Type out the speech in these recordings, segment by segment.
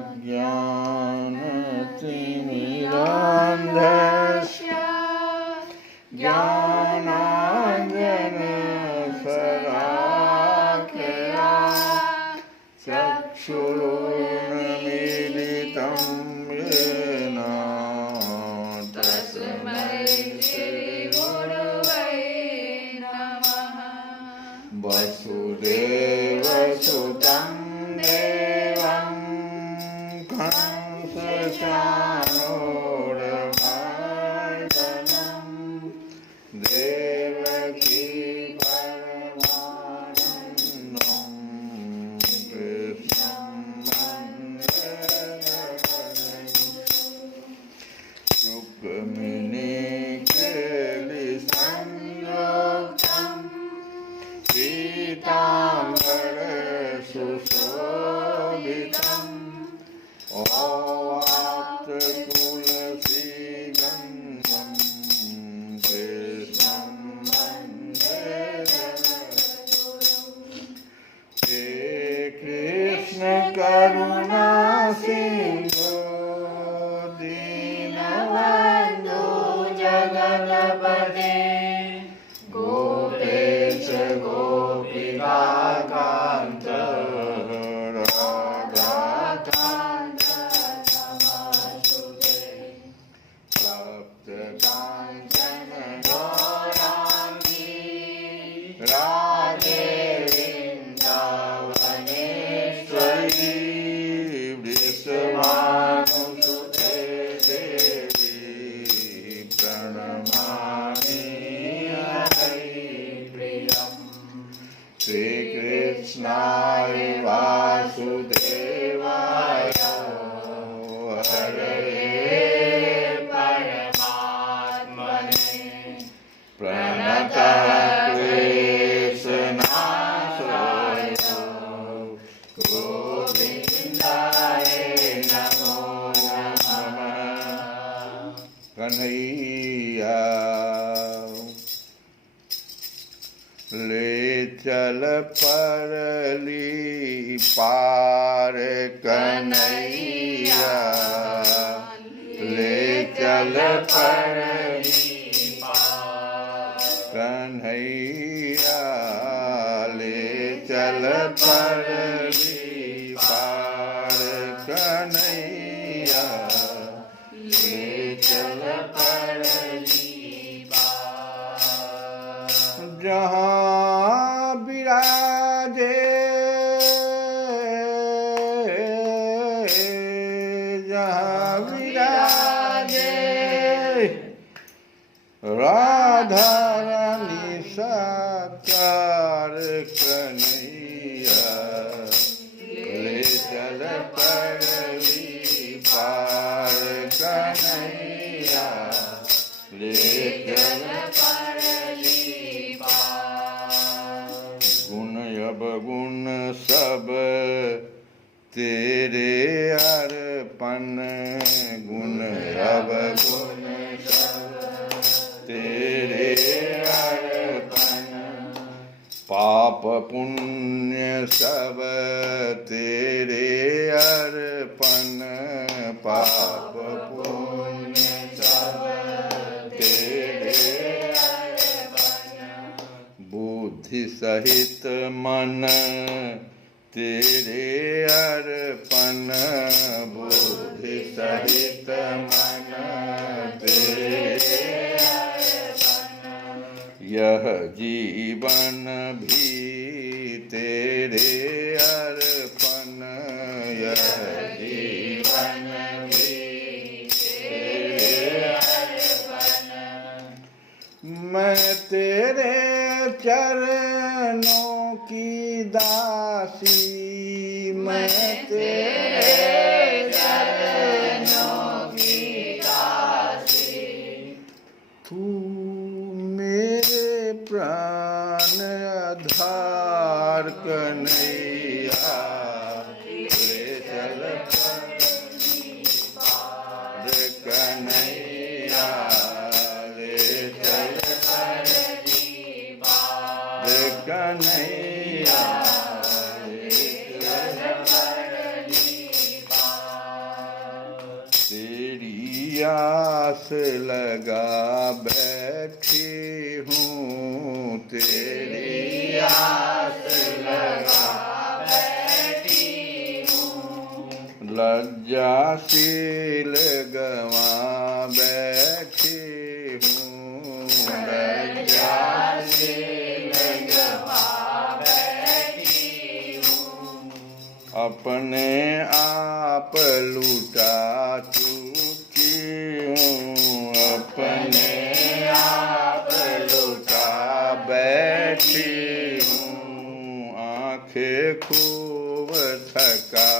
अज्ञानतिमिरान्धस्य ज्ञानाञ्जनशलाकया चक्षुरुन्मीलितं येन तस्मै श्रीगुरवे नमः। वसुदेवसुतं देवं कंसचाणूरमर्दनं देवकी परमानन्दं कृष्णं वन्दे रुक्मिणीकेलिसंयुक्तं पीताम्बरसुशोभितम् ओवाप्ततुलसीगन्धं कृष्णं वन्दे हे कृष्ण करुणा सिन्धु दीनबन्धु जगत्पते गोपेश गोपिकान्त राधाकान्त नमोस्तुते। तप्तकाञ्चन गौराङ्गी राधे वृन्दावनेश्वरी वृषभानुसुते देवी प्रणमामि हरिप्रियम्। श्रीकृष्णाय वासुदेवाय हरये परमात्मने प्रणतः क्लेशनाशाय गोविन्दाय नमो नमः। कन्हैया ले चल परली पार कन्हैया ले चल परली पार कन्हैया ले चल परली पार कन्हैया ले चल परली पार। जहाँ विराजे जहाँ विराजे राधा रानी साकार कन्हैया ले चल परली पार कन्हैया ले चल परली पार। गुण अवगुण सब तेरे अर्पण गुण अवगुण सब तेरे अर्पण पाप पुण्य सब तेरे अर्पण पाप पुण्य सब तेरे अर्पण बुद्धि सहित मन तेरे अर्पण बुद्धि सहित मन तेरे अर्पण यह जीवन भी तेरे अर्पण यह जीवन भी तेरे अर्पण। मैं तेरे चरणों की दासी मैं तेरे चरणों की दासी तू मेरे प्राण आधार कन्हैया ले चल पार कन्हैया ले चल पार कन्हैया ले चल आस लगा बैठी हूँ, तेरी आस लगा बैठी हूँ, लज्जाशील गवा बैठी हूँ, लज्जाशील गवा बैठी हूँ, अपने आप लूटा चुकी हूँ, अपने आप लूटा बैठी हूँ, आंखें खूब थका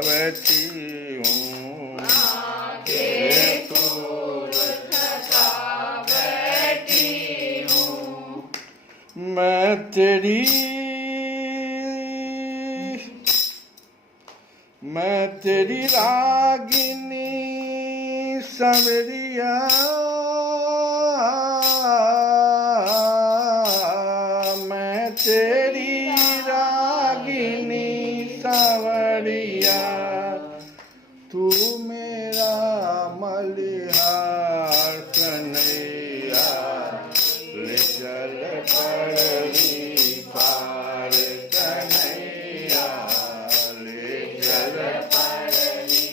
बैठी हूँ, आंखें खूब थका बैठी हूँ, मैं तेरी रागिनी सांवरिया, मैं तेरी रागिनी सांवरिया, तू मेरा मलिहार कन्हैया, ले चल पड़वी पार कन्हैया, ले चल पड़वी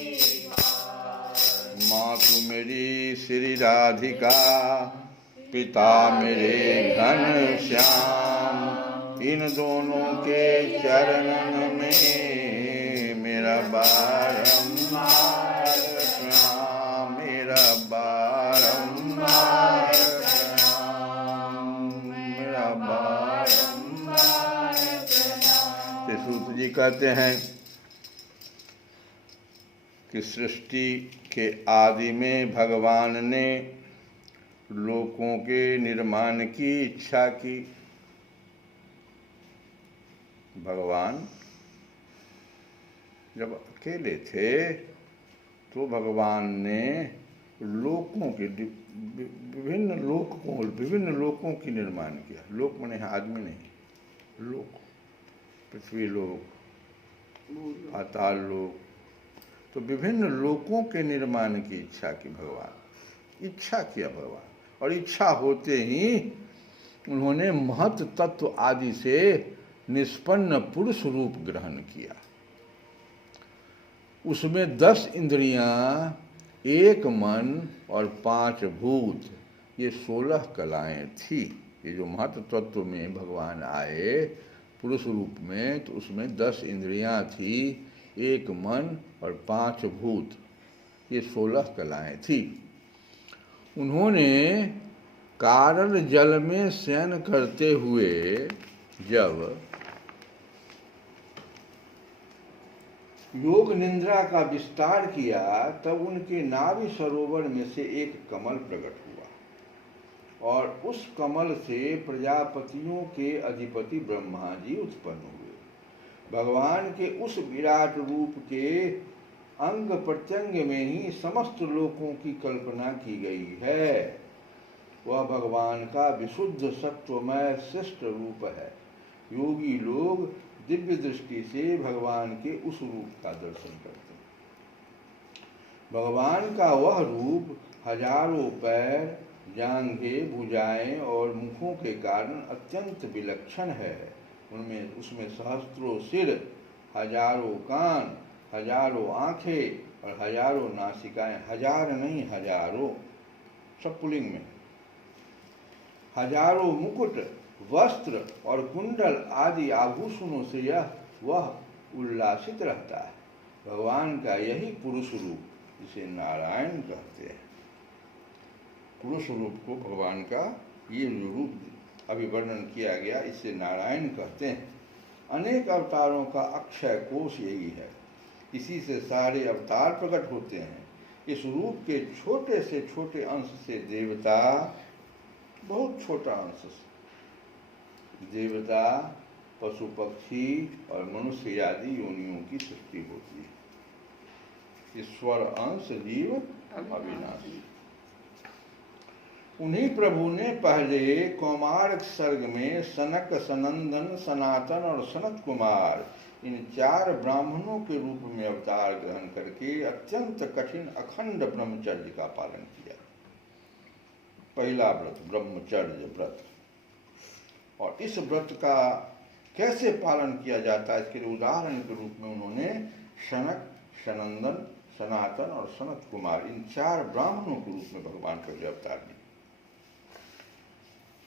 पार। माँ तू मेरी श्री राधिका, पिता मेरे घनश्याम, इन दोनों के चरणन में मेरा बारंबार प्रणाम, मेरा बारंबार प्रणाम, मेरा बारंबार प्रणाम। सूत जी कहते हैं कि सृष्टि के आदि में भगवान ने लोकों के निर्माण की इच्छा की। भगवान जब अकेले थे तो भगवान ने लोकों के विभिन्न लोकों की निर्माण किया। लोक माने आदमी नहीं, लोक, पृथ्वी लोक, पाताल लोक, तो विभिन्न लोकों के निर्माण की इच्छा की भगवान, इच्छा किया भगवान, और इच्छा होते ही उन्होंने महत तत्व आदि से निष्पन्न पुरुष रूप ग्रहण किया। उसमें 10 इंद्रियां, 1 मन और 5 भूत, ये 16 कलाएं थी। ये जो महत तत्व में भगवान आए पुरुष रूप में, तो उसमें 10 इंद्रियां थी, 1 मन और 5 भूत, ये 16 कलाएं थी। उन्होंने कारण जल में शयन करते हुए जब योग निंद्रा का विस्तार किया, तब उनके नाभि सरोवर में से एक कमल प्रकट हुआ और उस कमल से प्रजापतियों के अधिपति ब्रह्मा जी उत्पन्न हुए। भगवान के उस विराट रूप के अंग प्रत्यंग में ही समस्त लोकों की कल्पना की गई है। वह भगवान का विशुद्ध सत्वमय श्रेष्ठ रूप है। योगी लोग दिव्य दृष्टि से भगवान के उस रूप का दर्शन करते हैं। भगवान का वह रूप हजारों पैर, जांघें, भुजाएं और मुखों के कारण अत्यंत विलक्षण है। उसमें सहस्त्रों सिर, हजारों कान, हजारों आंखें और हजारों नासिकाएं, हजार नहीं हजारों, सब पुल्लिंग में, हजारों मुकुट, वस्त्र और कुंडल आदि आभूषणों से वह उल्लासित रहता है। भगवान का यही पुरुष रूप, जिसे नारायण कहते हैं, पुरुष रूप को भगवान का ये रूप अभी वर्णन किया गया, इससे नारायण कहते हैं। अनेक अवतारों का अक्षय कोश यही है, इसी से सारे अवतार प्रकट होते हैं। इस रूप के छोटे से छोटे अंश से देवता, बहुत छोटा अंश से देवता, पशु पक्षी और मनुष्य आदि योनियों की सृष्टि होती है। ईश्वर अंश जीव अविनाशी। उन्हीं प्रभु ने पहले कौमार सर्ग में सनक, सनंदन, सनातन और सनत कुमार इन 4 ब्राह्मणों के रूप में अवतार ग्रहण करके अत्यंत कठिन अखंड ब्रह्मचर्य का पालन किया। पहला व्रत ब्रह्मचर्य व्रत, और इस व्रत का कैसे पालन किया जाता है इसके लिए उदाहरण के रूप में उन्होंने सनक, सनंदन, सनातन और सनत कुमार इन 4 ब्राह्मणों के रूप में भगवान पहले अवतार लिए।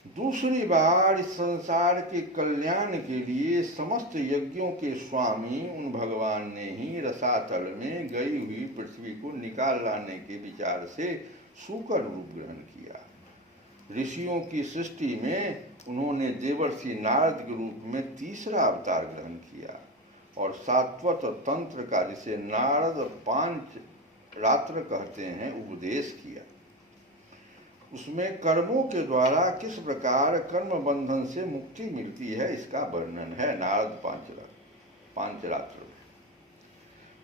दूसरी बार इस संसार के कल्याण के लिए समस्त यज्ञों के स्वामी उन भगवान ने ही रसातल में गई हुई पृथ्वी को निकाल लाने के विचार से सूकर रूप ग्रहण किया। ऋषियों की सृष्टि में उन्होंने देवर्षि नारद के रूप में तीसरा अवतार ग्रहण किया और सात्वत तंत्र का, जिसे नारद 5 रात्र कहते हैं, उपदेश किया। उसमें कर्मों के द्वारा किस प्रकार कर्म बंधन से मुक्ति मिलती है इसका वर्णन है नारद 5 रात्र।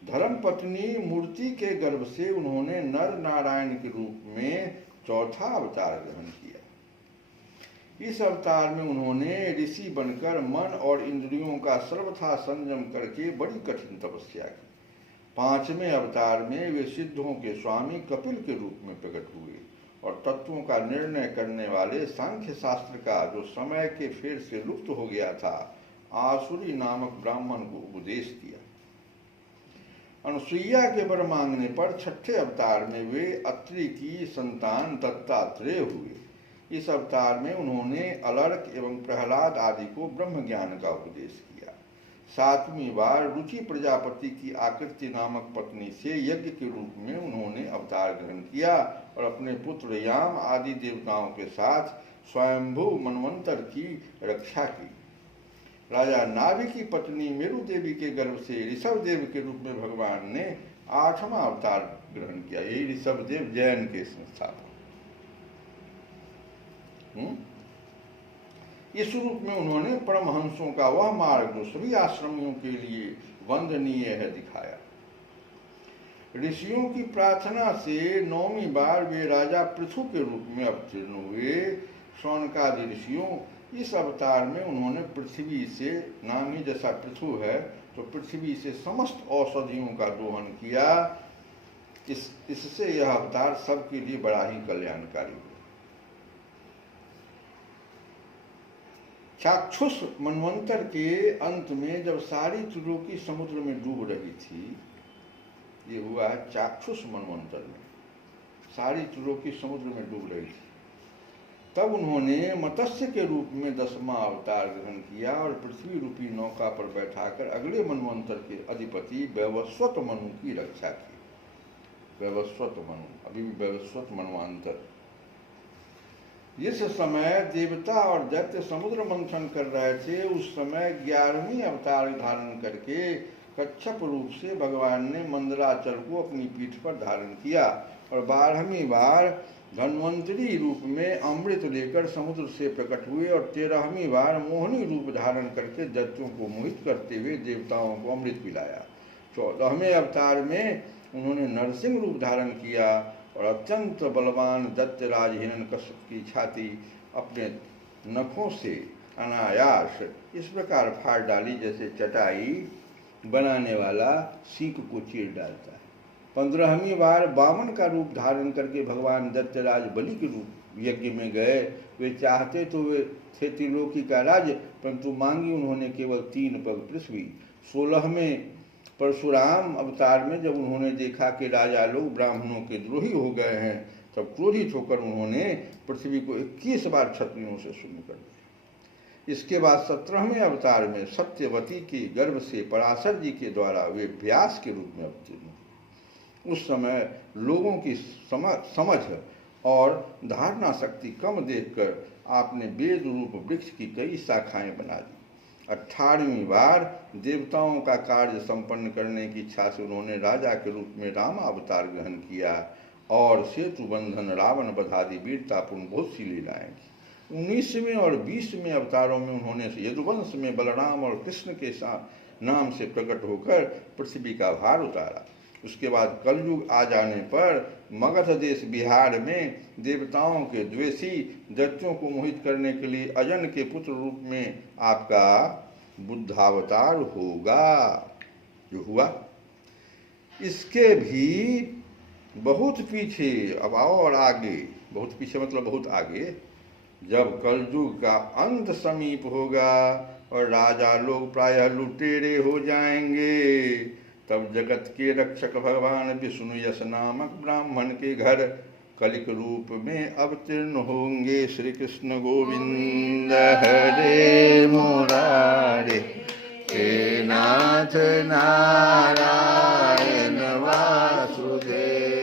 धर्म पत्नी मूर्ति के गर्भ से उन्होंने नर नारायण के रूप में चौथा अवतार ग्रहण किया। इस अवतार में उन्होंने ऋषि बनकर मन और इंद्रियों का सर्वथा संयम करके बड़ी कठिन तपस्या की। 5वें अवतार में वे सिद्धों के स्वामी कपिल के रूप में प्रकट हुए और तत्वों का निर्णय करने वाले सांख्य शास्त्र का, जो समय के फेर से लुप्त हो गया था, आसुरी नामक ब्राह्मण को उपदेश दिया। अनुसुईया के वर मांगने पर 6ठे अवतार में वे अत्रि की संतान दत्तात्रेय हुए। इस अवतार में उन्होंने अलर्क एवं प्रहलाद आदि को ब्रह्म ज्ञान का उपदेश किया। 7वीं बार रुचि प्रजापति की आकृति नामक पत्नी से यज्ञ के रूप में उन्होंने अवतार ग्रहण किया और अपने पुत्र याम आदि देवताओं के साथ स्वयंभू मनवंतर की रक्षा की। राजा नाभि की पत्नी मेरु देवी के गर्भ से ऋषभ देव के रूप में भगवान ने 8वां अवतार ग्रहण किया। यही ऋषभ देव जैन के संस्थापक। इस रूप में उन्होंने परमहंसों का वह मार्ग जो सभी आश्रमियों के लिए वंदनीय है दिखाया। ऋषियों की प्रार्थना से 9वीं बार वे राजा पृथु के रूप में अवतीर्ण हुए। शौनकादि ऋषियों, इस अवतार में उन्होंने पृथ्वी से, नाम ही जैसा पृथु है तो पृथ्वी से समस्त औषधियों का दोहन किया। इससे यह अवतार सबके लिए बड़ा ही कल्याणकारी हुआ। चाक्षुष मनवंतर के अंत में जब सारी त्रिलोकी समुद्र में डूब रही थी, ये हुआ है चाक्षुष मनवंतर में, सारी त्रिलोकी समुद्र में डूब रही थी, तब उन्होंने मत्स्य के रूप में 10वां अवतार ग्रहण किया और पृथ्वी रूपी नौका पर बैठाकर अगले मनवंतर के अधिपति वैवस्वत मनु की रक्षा की। वैवस्वत मनु, अभी भी वैवस्वत मनवंतर। जिस समय देवता और दैत्य समुद्र मंथन कर रहे थे, उस समय 11वीं अवतार धारण करके कच्छप रूप से भगवान ने मंदराचल को अपनी पीठ पर धारण किया और 12वीं बार धन्वंतरी रूप में अमृत लेकर समुद्र से प्रकट हुए और 13वीं बार मोहनी रूप धारण करके दैत्यों को मोहित करते हुए देवताओं को अमृत पिलाया। 14वें अवतार में उन्होंने नरसिंह रूप धारण किया और अत्यंत बलवान दैत्यराज हिरण्यकश्यप की छाती अपने नखों से अनायास इस प्रकार फाड़ डाली जैसे चटाई बनाने वाला सीख को चीर डालता है। 15वीं बार वामन का रूप धारण करके भगवान दैत्यराज बलि के रूप यज्ञ में गए। वे चाहते तो वे थे त्रिलोकी का राज्य, परंतु मांगी उन्होंने केवल 3 पग पृथ्वी। 16वें परशुराम अवतार में जब उन्होंने देखा कि राजा लोग ब्राह्मणों के द्रोही हो गए हैं, तब क्रोधित होकर उन्होंने पृथ्वी को 21 बार क्षत्रियों से शून्य कर दिया। इसके बाद 17वें अवतार में सत्यवती के गर्भ से पराशर जी के द्वारा वे व्यास के रूप में अवतीर्ण। उस समय लोगों की समझ और धारणा शक्ति कम देखकर आपने वेद रूप वृक्ष की कई शाखाएं बना दी। 18वीं बार देवताओं का कार्य संपन्न करने की इच्छा से उन्होंने राजा के रूप में राम अवतार ग्रहण किया और सेतु बंधन, रावण बधादि वीरतापूर्ण बहुत सी लीलाएं की। 19वें और 20वें अवतारों में उन्होंने यदुवंश में बलराम और कृष्ण के साथ नाम से प्रकट होकर पृथ्वी का भार उतारा। उसके बाद कलयुग आ जाने पर मगध देश बिहार में देवताओं के द्वेषी दैत्यों को मोहित करने के लिए अजन के पुत्र रूप में आपका बुद्धावतार होगा, जो हुआ। इसके भी बहुत पीछे, अब आओ और आगे, बहुत पीछे मतलब बहुत आगे, जब कलयुग का अंत समीप होगा और राजा लोग प्रायः लुटेरे हो जाएंगे, तब जगत के रक्षक भगवान विष्णु यश नामक ब्राह्मण के घर कलिक रूप में अवतीर्ण होंगे। श्री कृष्ण गोविंद हरे मुरारे, हे नाथ नारायण वासुदेव।